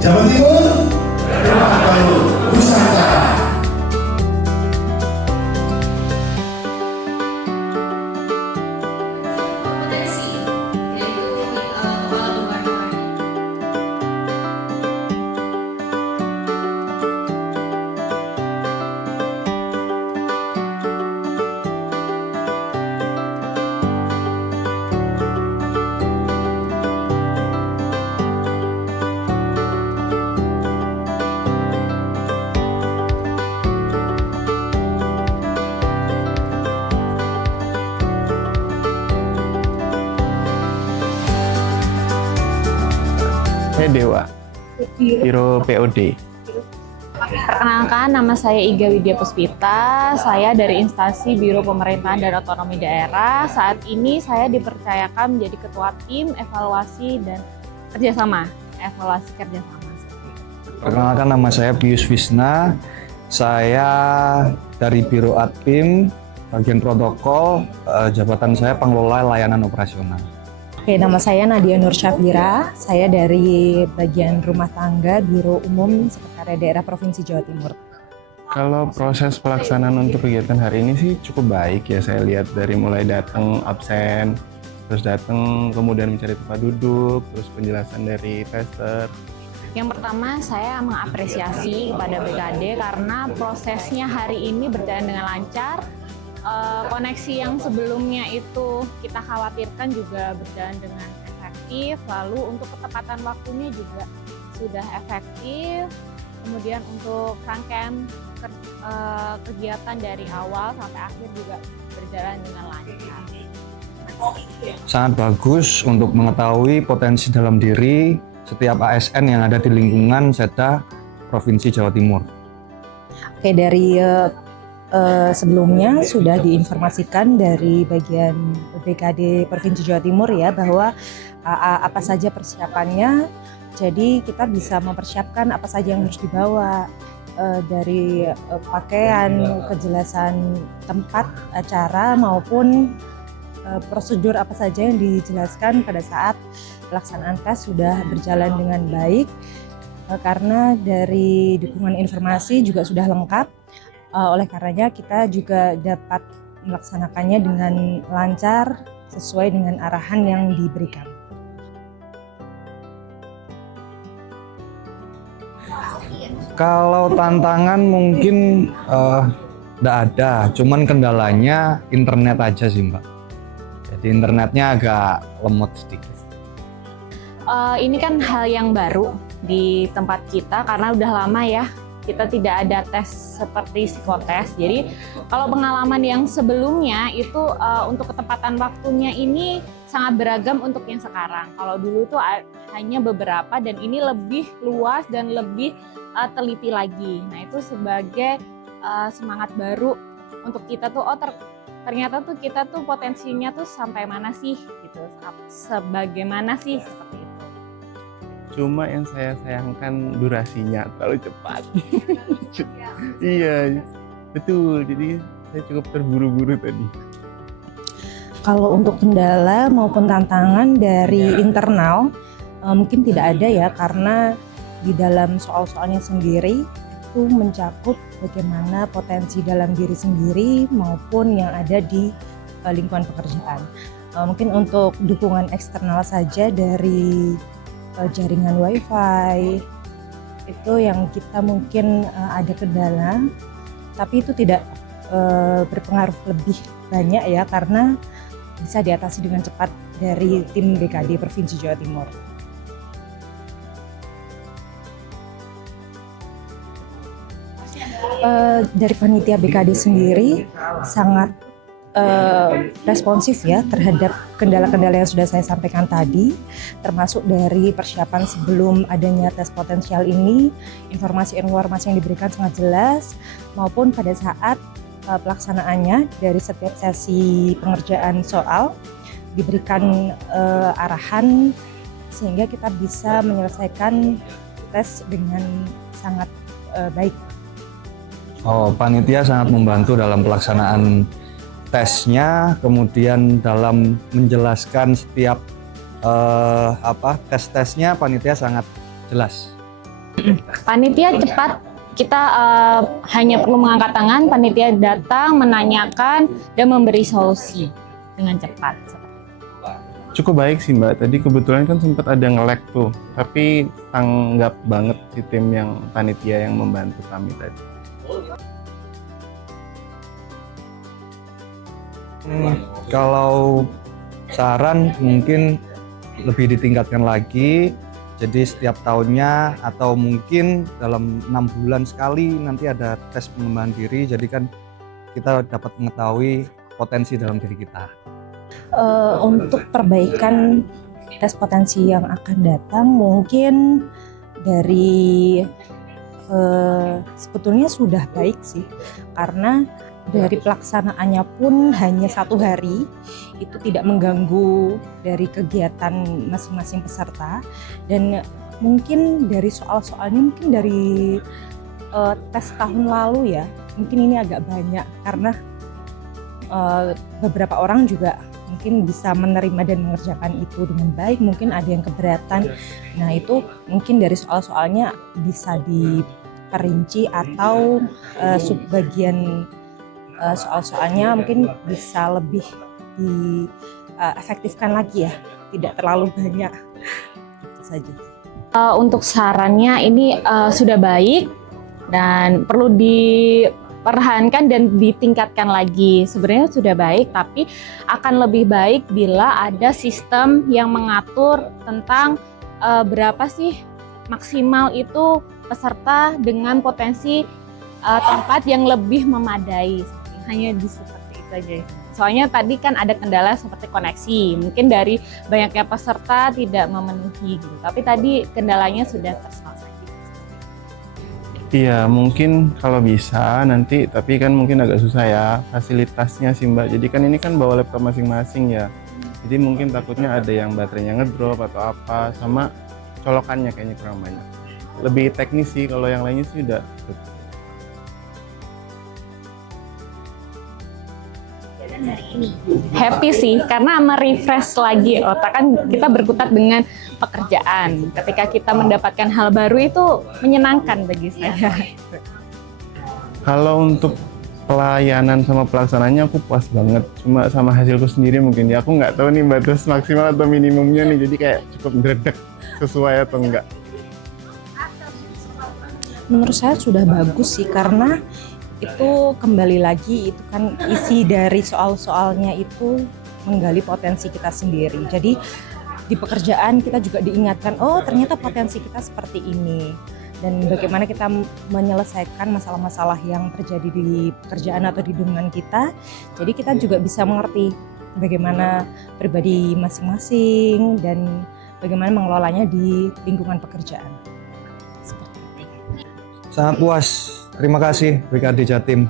Jawa Timur, Rumah Baru Nusantara. Kompetensi yaitu kepala departemen. Saya Dewa, Biro POD. Perkenalkan, nama saya Iga Widya Puspita. Saya dari instansi Biro Pemerintahan dan Otonomi Daerah. Saat ini saya dipercayakan menjadi Ketua Tim Evaluasi dan Kerjasama. Perkenalkan, nama saya Pius Wisna. Saya dari Biro Admin, bagian protokol, jabatan saya pengelola layanan operasional. Oke, nama saya Nadia Nur Syafira. Saya dari bagian rumah tangga Biro Umum Sekretariat Daerah Provinsi Jawa Timur. Kalau proses pelaksanaan untuk kegiatan hari ini sih cukup baik ya. Saya lihat dari mulai datang absen, terus datang kemudian mencari tempat duduk, terus penjelasan dari tester. Yang pertama, saya mengapresiasi kepada BKD karena prosesnya hari ini berjalan dengan lancar. Koneksi yang sebelumnya itu kita khawatirkan juga berjalan dengan efektif, lalu untuk ketepatan waktunya juga sudah efektif, kemudian untuk rangkaian kegiatan dari awal sampai akhir juga berjalan dengan lancar. Sangat bagus untuk mengetahui potensi dalam diri setiap ASN yang ada di lingkungan Setda Provinsi Jawa Timur. Oke, dari sebelumnya sudah diinformasikan dari bagian BKD Provinsi Jawa Timur ya bahwa apa saja persiapannya. Jadi kita bisa mempersiapkan apa saja yang harus dibawa dari pakaian, kejelasan tempat acara maupun prosedur apa saja yang dijelaskan pada saat pelaksanaan tes sudah berjalan dengan baik karena dari dukungan informasi juga sudah lengkap. Oleh karenanya kita juga dapat melaksanakannya dengan lancar sesuai dengan arahan yang diberikan. Kalau tantangan mungkin tidak ada, cuman kendalanya internet aja sih Mbak. Jadi internetnya agak lemot sedikit. Ini kan hal yang baru di tempat kita karena udah lama ya kita tidak ada tes seperti psikotes. Jadi kalau pengalaman yang sebelumnya itu untuk ketepatan waktunya ini sangat beragam untuk yang sekarang. Kalau dulu tuh hanya beberapa dan ini lebih luas dan lebih teliti lagi. Nah itu sebagai semangat baru untuk kita tuh ternyata tuh kita tuh potensinya tuh sampai mana sih gitu, sebagaimana sih seperti itu. Cuma yang saya sayangkan durasinya terlalu cepat. Iya, betul. Jadi saya cukup terburu-buru tadi. Kalau untuk kendala maupun tantangan dari internal mungkin tidak ada ya, karena di dalam soal-soalnya sendiri itu mencakup bagaimana potensi dalam diri sendiri maupun yang ada di lingkungan pekerjaan. Mungkin untuk dukungan eksternal saja dari jaringan WiFi itu yang kita mungkin ada kendala, tapi itu tidak berpengaruh lebih banyak ya karena bisa diatasi dengan cepat dari tim BKD Provinsi Jawa Timur. Dari panitia BKD sendiri sangat responsif ya terhadap kendala-kendala yang sudah saya sampaikan tadi, termasuk dari persiapan sebelum adanya tes potensial ini, informasi-informasi yang diberikan sangat jelas, maupun pada saat pelaksanaannya dari setiap sesi pengerjaan soal diberikan arahan sehingga kita bisa menyelesaikan tes dengan sangat baik. Oh, panitia sangat membantu dalam pelaksanaan tesnya, kemudian dalam menjelaskan setiap tes-tesnya panitia sangat jelas. Panitia cepat, kita hanya perlu mengangkat tangan, panitia datang, menanyakan, dan memberi solusi dengan cepat. Cukup baik sih Mbak, tadi kebetulan kan sempat ada nge-lag tuh, tapi tanggap banget si tim yang panitia yang membantu kami tadi. Kalau saran mungkin lebih ditingkatkan lagi, jadi setiap tahunnya atau mungkin dalam 6 bulan sekali nanti ada tes pengembangan diri, jadi kan kita dapat mengetahui potensi dalam diri kita. Untuk perbaikan tes potensi yang akan datang mungkin dari sebetulnya sudah baik sih, karena dari pelaksanaannya pun hanya 1 hari, itu tidak mengganggu dari kegiatan masing-masing peserta, dan mungkin dari soal-soalnya mungkin dari tes tahun lalu ya, mungkin ini agak banyak karena beberapa orang juga mungkin bisa menerima dan mengerjakan itu dengan baik, mungkin ada yang keberatan. Nah itu mungkin dari soal-soalnya bisa diperinci atau subbagian soal-soalnya mungkin bisa lebih diefektifkan lagi ya, tidak terlalu banyak. Itu saja. Untuk sarannya ini sudah baik dan perlu dipertahankan dan ditingkatkan lagi. Sebenarnya sudah baik, tapi akan lebih baik bila ada sistem yang mengatur tentang berapa sih maksimal itu peserta dengan potensi tempat yang lebih memadai. Hanya di seperti itu aja. Soalnya tadi kan ada kendala seperti koneksi, mungkin dari banyaknya peserta tidak memenuhi gitu. Tapi tadi kendalanya sudah terselesaikan. Iya, mungkin kalau bisa nanti, tapi kan mungkin agak susah ya fasilitasnya sih Mbak. Jadi kan ini kan bawa laptop masing-masing ya. Jadi mungkin takutnya ada yang baterainya ngedrop atau apa, sama colokannya kayaknya kurang banyak. Lebih teknis sih, kalau yang lainnya sih udah. Happy sih, karena merefresh lagi otak, kan kita berkutat dengan pekerjaan. Ketika kita mendapatkan hal baru itu menyenangkan bagi saya. Kalau untuk pelayanan sama pelaksananya aku puas banget. Cuma sama hasilku sendiri mungkin ya, aku nggak tahu nih batas maksimal atau minimumnya nih, jadi kayak cukup dredeg sesuai atau enggak. Menurut saya sudah bagus sih, karena itu kembali lagi itu kan isi dari soal-soalnya itu menggali potensi kita sendiri. Jadi di pekerjaan kita juga diingatkan, oh ternyata potensi kita seperti ini, dan bagaimana kita menyelesaikan masalah-masalah yang terjadi di pekerjaan atau di lingkungan kita. Jadi kita juga bisa mengerti bagaimana pribadi masing-masing dan bagaimana mengelolanya di lingkungan pekerjaan. Sangat puas. Terima kasih BKD Jatim.